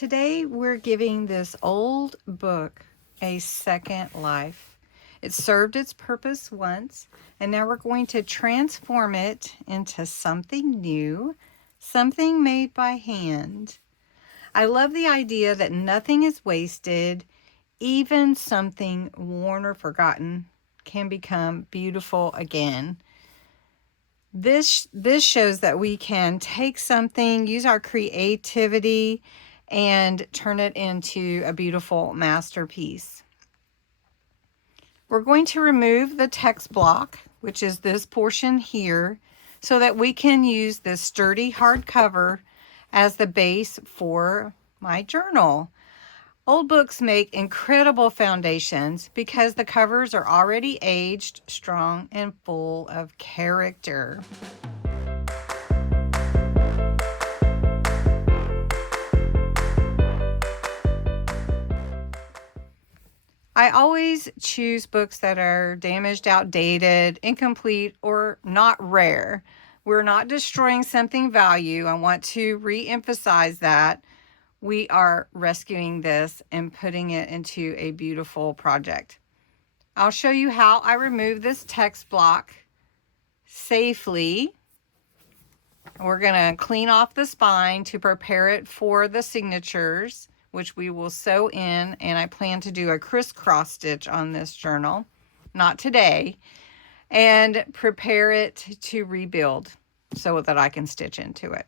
Today we're giving this old book a second life. It served its purpose once, and now we're going to transform it into something new, something made by hand. I love the idea that nothing is wasted, even something worn or forgotten can become beautiful again. This shows that we can take something, use our creativity, and turn it into a beautiful masterpiece. We're going to remove the text block, which is this portion here, so that we can use this sturdy hardcover as the base for my journal. Old books make incredible foundations because the covers are already aged, strong, and full of character. I always choose books that are damaged, outdated, incomplete, or not rare. We're not destroying something value. I want to re-emphasize that. We are rescuing this and putting it into a beautiful project. I'll show you how I remove this text block safely. We're going to clean off the spine to prepare it for the signatures, which we will sew in, and I plan to do a crisscross stitch on this journal, not today, and prepare it to rebuild so that I can stitch into it.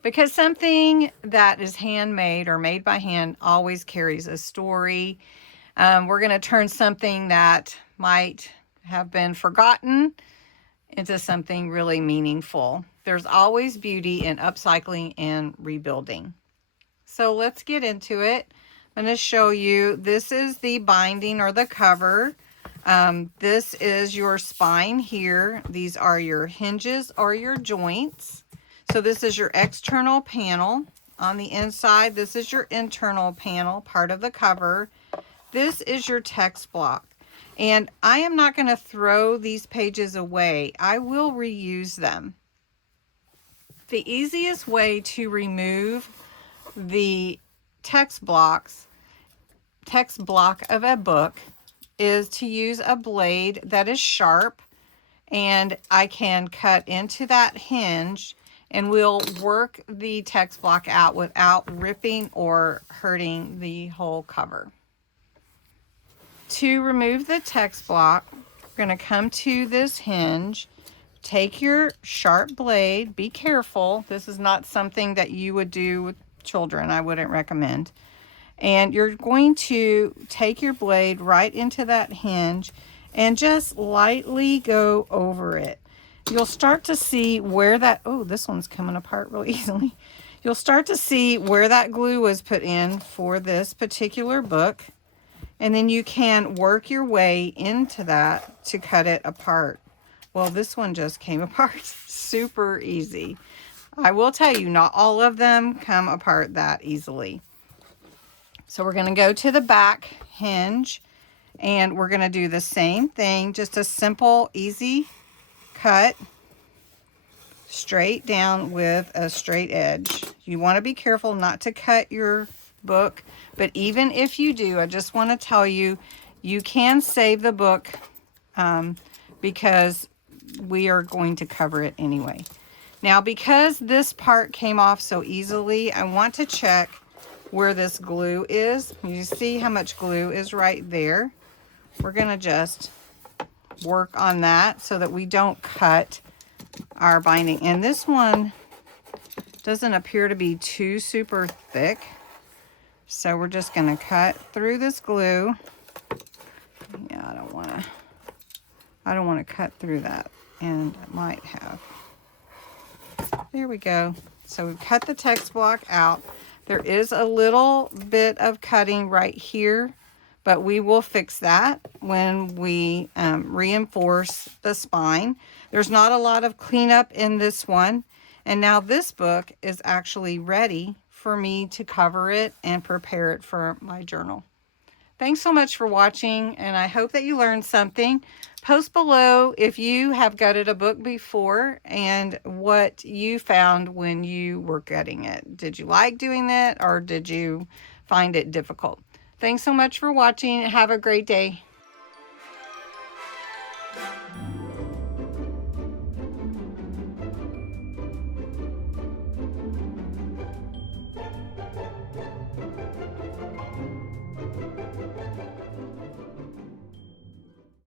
Because something that is handmade or made by hand always carries a story. We're going to turn something that might have been forgotten into something really meaningful. There's always beauty in upcycling and rebuilding. So let's get into it. I'm going to show you, this is the binding or the cover. This is your spine here. These are your hinges or your joints. So this is your external panel. On the inside, this is your internal panel, part of the cover. This is your text block. And I am not going to throw these pages away. I will reuse them. The easiest way to remove the text block of a book is to use a blade that is sharp, and I can cut into that hinge and we'll work the text block out without ripping or hurting the whole cover. To remove the text block, we're going to come to this hinge, take your sharp blade, be careful. This is not something that you would do with children. I wouldn't recommend. And you're going to take your blade right into that hinge and just lightly go over it. You'll start to see where that, oh, this one's coming apart really easily. You'll start to see where that glue was put in for this particular book. And then you can work your way into that to cut it apart. Well, this one just came apart super easy. I will tell you, not all of them come apart that easily. So we're going to go to the back hinge and we're going to do the same thing, just a simple, easy cut straight down with a straight edge. You want to be careful not to cut your book, but even if you do, I just want to tell you, you can save the book because we are going to cover it anyway. Now, because this part came off so easily, I want to check where this glue is. You see how much glue is right there. We're going to just work on that so that we don't cut our binding. And this one doesn't appear to be too super thick. So we're just going to cut through this glue. Yeah, I don't want to cut through that, and I might have. There we go. So we've cut the text block out. There is a little bit of cutting right here, but we will fix that when we reinforce the spine. There's not a lot of cleanup in this one. And now this book is actually ready for me to cover it and prepare it for my journal. Thanks so much for watching, and I hope that you learned something. Post below if you have gutted a book before and what you found when you were gutting it. Did you like doing that, or did you find it difficult? Thanks so much for watching. Have a great day.